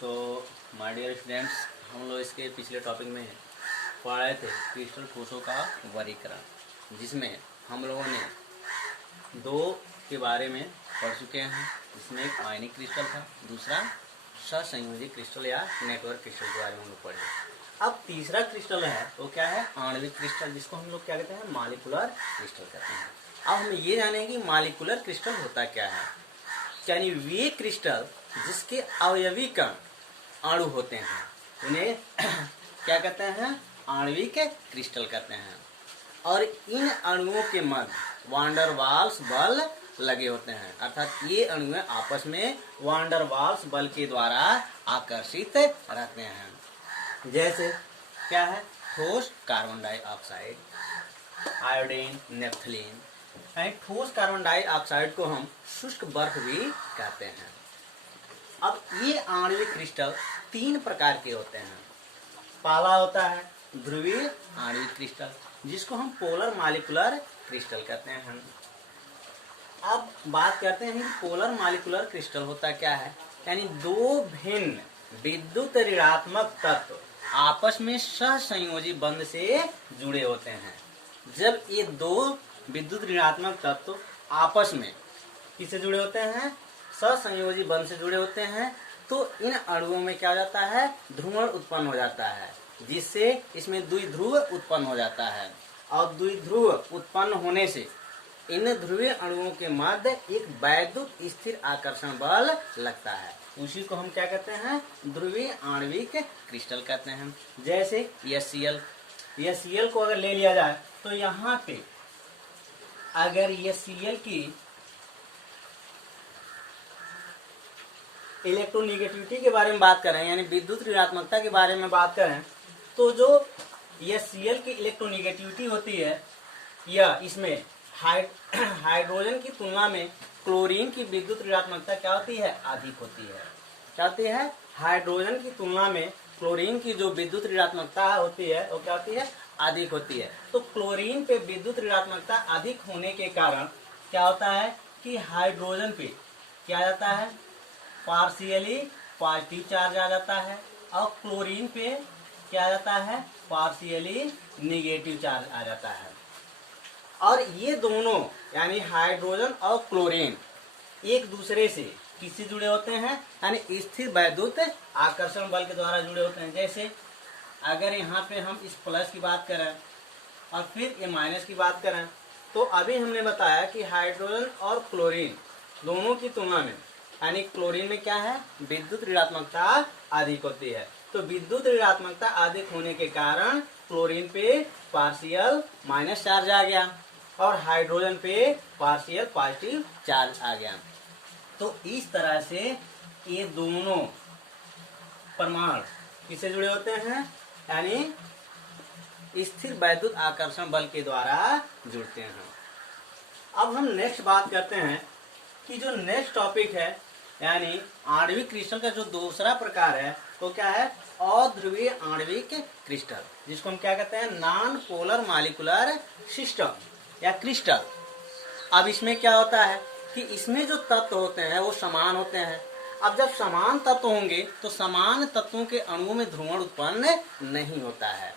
तो my dear students, हम लोग इसके पिछले टॉपिक में पढ़ रहे थे क्रिस्टल ठोसों का वर्गीकरण, जिसमें हम लोगों ने दो के बारे में पढ़ चुके हैं। इसमें एक आयनिक क्रिस्टल था, दूसरा सहसंयोजी क्रिस्टल या नेटवर्क क्रिस्टल के बारे में हम लोग पढ़े। अब तीसरा क्रिस्टल है वो क्या है? आणविक क्रिस्टल, जिसको हम लोग क्या कहते हैं? मॉलिक्यूलर क्रिस्टल कहते हैं। अब हम ये जानेंगे कि मॉलिक्यूलर क्रिस्टल होता क्या है। यानी वे क्रिस्टल जिसके अवयवी कण अणु होते हैं उन्हें क्या कहते हैं? आणविक क्रिस्टल कहते हैं। और इन अणुओं के मध्य वांडर वाल्स बल लगे होते हैं, अर्थात ये अणु आपस में वांडर वाल्स बल के द्वारा आकर्षित रहते हैं। जैसे क्या है? ठोस कार्बन डाइऑक्साइड, आयोडीन, नेफ्थलीन। ठोस कार्बन डाइऑक्साइड को हम शुष्क बर्फ भी कहते हैं। अब ये आणविक क्रिस्टल तीन प्रकार के होते हैं। पहला होता है ध्रुवीय आणविक क्रिस्टल, जिसको हम पोलर मॉलिक्यूलर क्रिस्टल कहते हैं। अब बात करते हैं कि पोलर मॉलिक्यूलर क्रिस्टल होता क्या है। यानी दो भिन्न विद्युत ऋणात्मक तत्व आपस में सहसंयोजी बंध से जुड़े होते हैं। जब ये दो विद्युत ऋणात्मक तत्व आपस में किससे जुड़े होते हैं? सहसंयोजी बंध से जुड़े होते हैं, तो इन अणुओं में क्या हो जाता है? ध्रुवण उत्पन्न हो जाता है, जिससे इसमें द्विध्रुव उत्पन्न हो जाता है। और द्विध्रुव उत्पन्न होने से इन ध्रुवीय अणुओं के मध्य एक वैद्युत स्थिर आकर्षण बल लगता है। उसी को हम क्या कहते हैं? ध्रुवीय आणविक क्रिस्टल कहते हैं। जैसे HCl को अगर ले लिया जाए तो यहाँ पे अगर HCl की इलेक्ट्रोनिगेटिविटी के बारे में बात करें, यानी विद्युत ऋणात्मकता के बारे में बात करें, तो जो HCl की इलेक्ट्रोनिगेटिविटी होती है या इसमें हाइड्रोजन की तुलना में क्लोरीन की विद्युत ऋणात्मकता क्या होती है? अधिक होती है। क्या होती है? हाइड्रोजन की तुलना में क्लोरीन की जो विद्युत ऋणात्मकता होती है वो क्या होती है? अधिक होती है। तो क्लोरीन पे विद्युत ऋणात्मकता अधिक होने के कारण क्या होता है कि हाइड्रोजन पे क्या आ जाता है? पार्शियली पॉजिटिव चार्ज आ जाता है, और क्लोरीन पे क्या आ जाता है? पार्शियली निगेटिव चार्ज आ जाता है। और ये दोनों यानी हाइड्रोजन और क्लोरीन एक दूसरे से किससे जुड़े होते हैं? यानी स्थिर वैद्युत आकर्षण बल के द्वारा जुड़े होते हैं। जैसे अगर यहाँ पे हम इस प्लस की बात करें और फिर ये माइनस की बात करें, तो अभी हमने बताया कि हाइड्रोजन और क्लोरीन दोनों की तुलना में यानी क्लोरीन में क्या है? विद्युत ऋणात्मकता अधिक होती है। तो विद्युत ऋणात्मकता अधिक होने के कारण क्लोरीन पे पार्शियल माइनस चार्ज आ गया और हाइड्रोजन पे पार्शियल पॉजिटिव चार्ज आ गया। तो इस तरह से ये दोनों परमाणु किससे जुड़े होते हैं? यानी स्थिर वैद्युत आकर्षण बल के द्वारा जुड़ते हैं। अब हम नेक्स्ट बात करते हैं कि जो नेक्स्ट टॉपिक है, यानी आणविक क्रिस्टल का जो दूसरा प्रकार है वो क्या है? अध्रुवीय आणविक क्रिस्टल, जिसको हम क्या कहते हैं? नॉन पोलर मॉलिक्यूलर सिस्टम या क्रिस्टल। अब इसमें क्या होता है कि इसमें जो तत्व होते हैं वो समान होते हैं। अब जब समान तत्व होंगे तो समान तत्वों के अणुओं में ध्रुवण उत्पन्न नहीं होता है,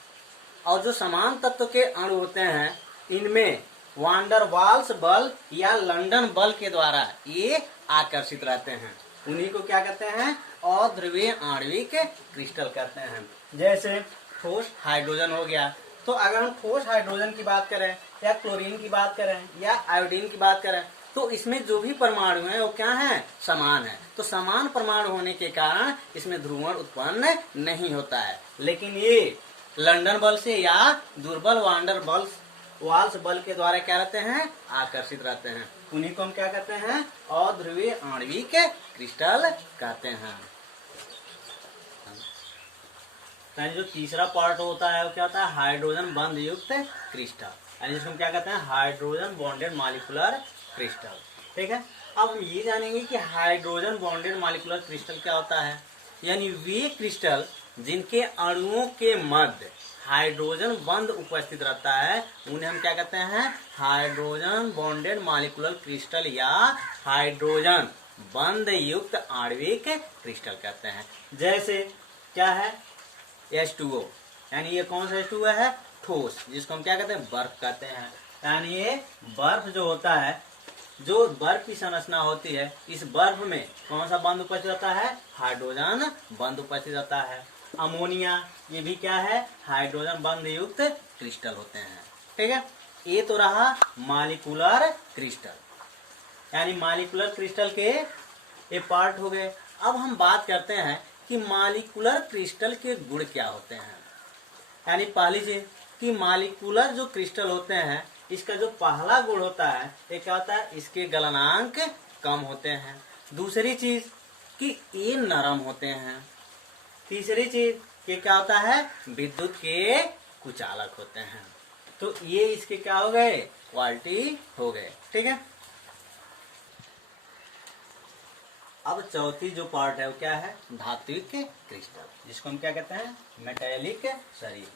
और जो समान तत्व के अणु होते हैं इनमें वांडर वाल्स बल या लंदन बल के द्वारा ये आकर्षित रहते हैं। उन्हीं को क्या कहते हैं? अध्रुवीय आणविक क्रिस्टल कहते हैं। जैसे ठोस हाइड्रोजन हो गया, तो अगर हम ठोस हाइड्रोजन की बात करें या क्लोरीन की बात करें या आयोडीन की बात करें, तो इसमें जो भी परमाणु है वो क्या है? समान है। तो समान परमाणु होने के कारण इसमें ध्रुवण उत्पन्न नहीं होता है। लेकिन ये लंदन बल से या दुर्बल वांडर वाल्स बल के द्वारा क्या रहते हैं? आकर्षित रहते हैं। उन्हीं को हम क्या कहते हैं? अध्रुवीय आणविक क्रिस्टल कहते हैं। जो तीसरा पार्ट होता है वो क्या होता है? हाइड्रोजन बंध युक्त क्रिस्टल, यानी जिसको हम क्या कहते हैं? Hydrogen bonded molecular crystal. ठीक है। अब हम ये जानेंगे कि हाइड्रोजन बॉन्डेड मॉलिक्यूलर क्रिस्टल क्या होता है। यानी वे क्रिस्टल जिनके अणुओं के मध्य हाइड्रोजन बंध उपस्थित रहता है उन्हें हम क्या कहते हैं? हाइड्रोजन बॉन्डेड मॉलिक्यूलर क्रिस्टल या हाइड्रोजन बंध युक्त आणविक क्रिस्टल कहते हैं। जैसे क्या है, H2O, यानी ये कौन सा H2O है, ठोस, जिसको हम क्या कहते हैं, बर्फ कहते हैं। यानी ये बर्फ जो होता है, जो बर्फ की संरचना होती है, इस बर्फ में कौन सा बंध उपस्थित रहता है, हाइड्रोजन बंध उपस्थित रहता है। अमोनिया, ये भी क्या है, हाइड्रोजन बंध युक्त क्रिस्टल होते हैं। ठीक है, ये तो रहा मॉलिक्यूलर क्रिस्टल, यानी मॉलिक्यूलर क्रिस्टल के ये पार्ट हो गए। अब हम बात करते हैं कि मॉलिक्यूलर क्रिस्टल के गुण क्या होते हैं। यानी पहली चीज कि मॉलिक्यूलर जो क्रिस्टल होते हैं, इसका जो पहला गुण होता है, ये क्या होता है, इसके गलनांक कम होते हैं। दूसरी चीज कि ये नरम होते हैं। तीसरी चीज कि क्या होता है, विद्युत के कुचालक होते हैं। तो ये इसके क्या हो गए, क्वालिटी हो गए। ठीक है, अब चौथी जो पार्ट है वो क्या है, धात्विक क्रिस्टल, जिसको हम क्या कहते हैं, मेटेलिक शरीर,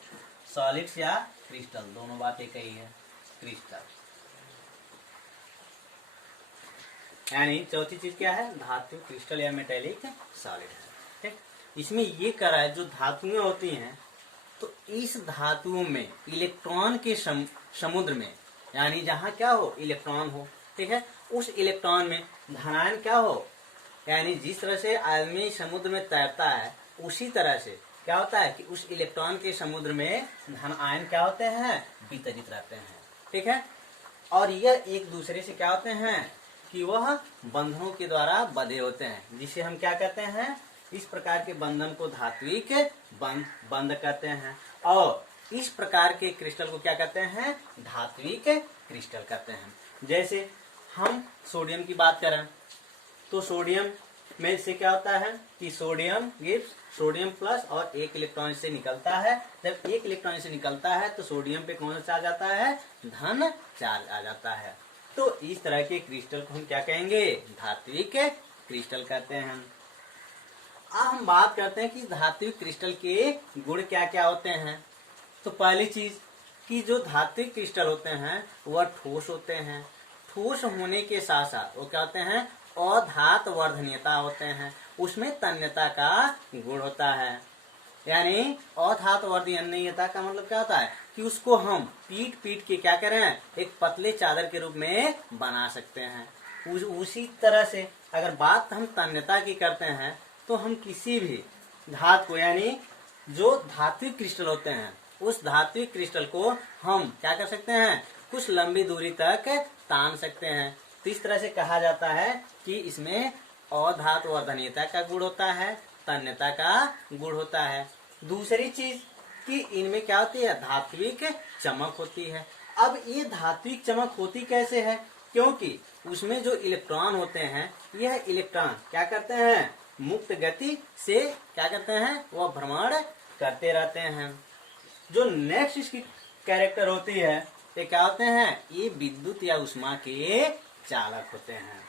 सॉलिड्स या क्रिस्टल, दोनों बात एक ही है, क्रिस्टल। यानी चौथी चीज क्या है, धातु क्रिस्टल या मेटेलिक सॉलिड है। ठीक, इसमें ये करा है, जो धातुएं होती हैं, तो इस धातुओं में इलेक्ट्रॉन के समुद्र में, यानी जहाँ क्या हो, इलेक्ट्रॉन हो, ठीक है, उस इलेक्ट्रॉन में धनायन क्या हो, यानी जिस तरह से आदमी समुद्र में तैरता है, उसी तरह से क्या होता है कि उस इलेक्ट्रॉन के समुद्र में धन आयन क्या होते हैं, वितरित रहते हैं। ठीक है, और यह एक दूसरे से क्या होते हैं कि वह बंधनों के द्वारा बंधे होते हैं, जिसे हम क्या कहते हैं, इस प्रकार के बंधन को धात्विक बंध कहते हैं। और इस प्रकार के क्रिस्टल को क्या कहते हैं, धात्विक क्रिस्टल कहते हैं। जैसे हम सोडियम की बात करें, तो सोडियम में से क्या होता है कि सोडियम गिव्स सोडियम प्लस, और एक इलेक्ट्रॉन से निकलता है। जब एक इलेक्ट्रॉन से निकलता है तो सोडियम पे कौन सा चार्ज आता है, धन चार्ज आ जाता है। तो इस तरह के क्रिस्टल को हम क्या कहेंगे, धात्विक क्रिस्टल कहते हैं। अब हम बात करते हैं कि धात्विक क्रिस्टल के गुण क्या क्या होते हैं। तो पहली चीज कि जो धात्विक क्रिस्टल होते हैं वह ठोस होते हैं। ठोस होने के साथ साथ वो क्या होते हैं, अधात वर्धनीयता होते हैं, उसमें तन्यता का गुण होता है। यानी अधात वर्धनीयता का मतलब क्या होता है कि उसको हम पीट पीट के क्या करें, एक पतले चादर के रूप में बना सकते हैं। उसी तरह से अगर बात हम तन्यता की करते हैं, तो हम किसी भी धातु को, यानी जो धात्विक क्रिस्टल होते हैं, उस धात्विक क्रिस्टल को हम क्या कर सकते हैं, कुछ लंबी दूरी तक तान सकते हैं। तो इस तरह से कहा जाता है कि इसमें अधात वर्धनीयता का गुण होता है, तन्यता का गुण होता है। दूसरी चीज कि इनमें क्या होती है, धात्विक चमक होती है। अब ये धात्विक चमक होती कैसे है, क्योंकि उसमें जो इलेक्ट्रॉन होते हैं, यह इलेक्ट्रॉन क्या करते हैं, मुक्त गति से क्या करते हैं, वह भ्रमण करते रहते हैं। जो नेक्स्ट इसकी कैरेक्टर होती है, ये क्या होते हैं, ये विद्युत या उष्मा के चालक होते हैं।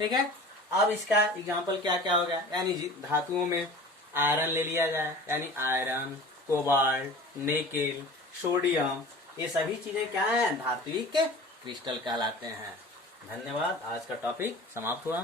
ठीक है, अब इसका एग्जांपल क्या क्या होगा, यानी धातुओं में आयरन ले लिया जाए, यानी आयरन, कोबाल्ट, निकेल, सोडियम, ये सभी चीजें क्या हैं, धात्विक क्रिस्टल कहलाते हैं। धन्यवाद, आज का टॉपिक समाप्त हुआ।